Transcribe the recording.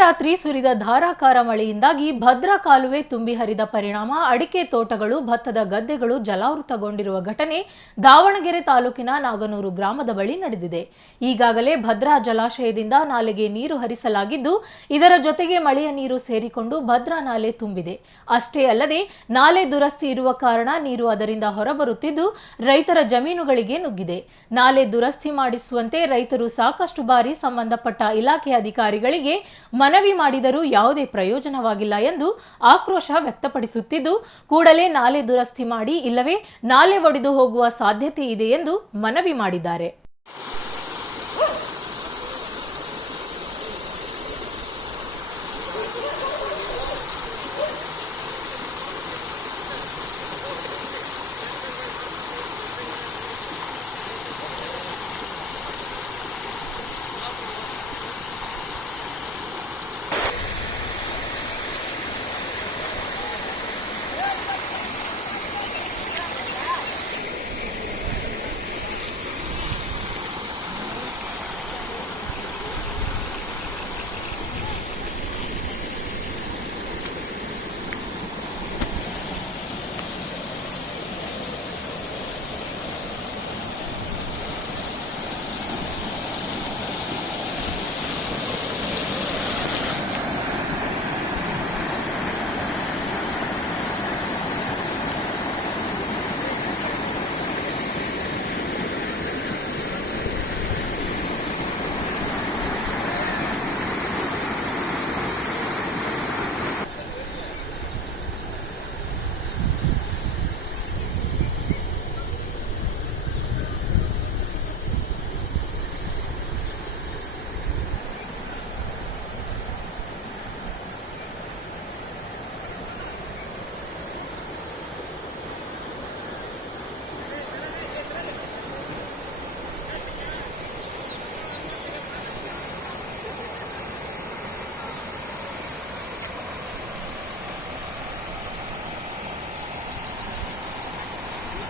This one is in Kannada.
ರಾತ್ರಿ ಸುರಿದ ಧಾರಾಕಾರ ಮಳೆಯಿಂದಾಗಿ ಭದ್ರಾ ಕಾಲುವೆ ತುಂಬಿ ಹರಿದ ಪರಿಣಾಮ ಅಡಿಕೆ ತೋಟಗಳು, ಭತ್ತದ ಗದ್ದೆಗಳು ಜಲಾವೃತಗೊಂಡಿರುವ ಘಟನೆ ದಾವಣಗೆರೆ ತಾಲೂಕಿನ ನಾಗನೂರು ಗ್ರಾಮದ ಬಳಿ ನಡೆದಿದೆ. ಈಗಾಗಲೇ ಭದ್ರಾ ಜಲಾಶಯದಿಂದ ನಾಲೆಗೆ ನೀರು ಹರಿಸಲಾಗಿದ್ದು, ಇದರ ಜೊತೆಗೆ ಮಳೆಯ ನೀರು ಸೇರಿಕೊಂಡು ಭದ್ರಾ ನಾಲೆ ತುಂಬಿದೆ. ಅಷ್ಟೇ ಅಲ್ಲದೆ ನಾಲೆ ದುರಸ್ತಿ ಇರುವ ಕಾರಣ ನೀರು ಅದರಿಂದ ಹೊರಬರುತ್ತಿದ್ದು ರೈತರ ಜಮೀನುಗಳಿಗೆ ನುಗ್ಗಿದೆ. ನಾಲೆ ದುರಸ್ತಿ ಮಾಡಿಸುವಂತೆ ರೈತರು ಸಾಕಷ್ಟು ಬಾರಿ ಸಂಬಂಧಪಟ್ಟ ಇಲಾಖೆ ಅಧಿಕಾರಿಗಳಿಗೆ ಮನವಿ ಮಾಡಿದರೂ ಯಾವುದೇ ಪ್ರಯೋಜನವಾಗಿಲ್ಲ ಎಂದು ಆಕ್ರೋಶ ವ್ಯಕ್ತಪಡಿಸುತ್ತಿದ್ದು, ಕೂಡಲೇ ನಾಲೆ ದುರಸ್ತಿ ಮಾಡಿ ಇಲ್ಲವೇ ನಾಲೆ ಒಡೆದು ಹೋಗುವ ಸಾಧ್ಯತೆ ಇದೆ ಎಂದು ಮನವಿ ಮಾಡಿದ್ದಾರೆ.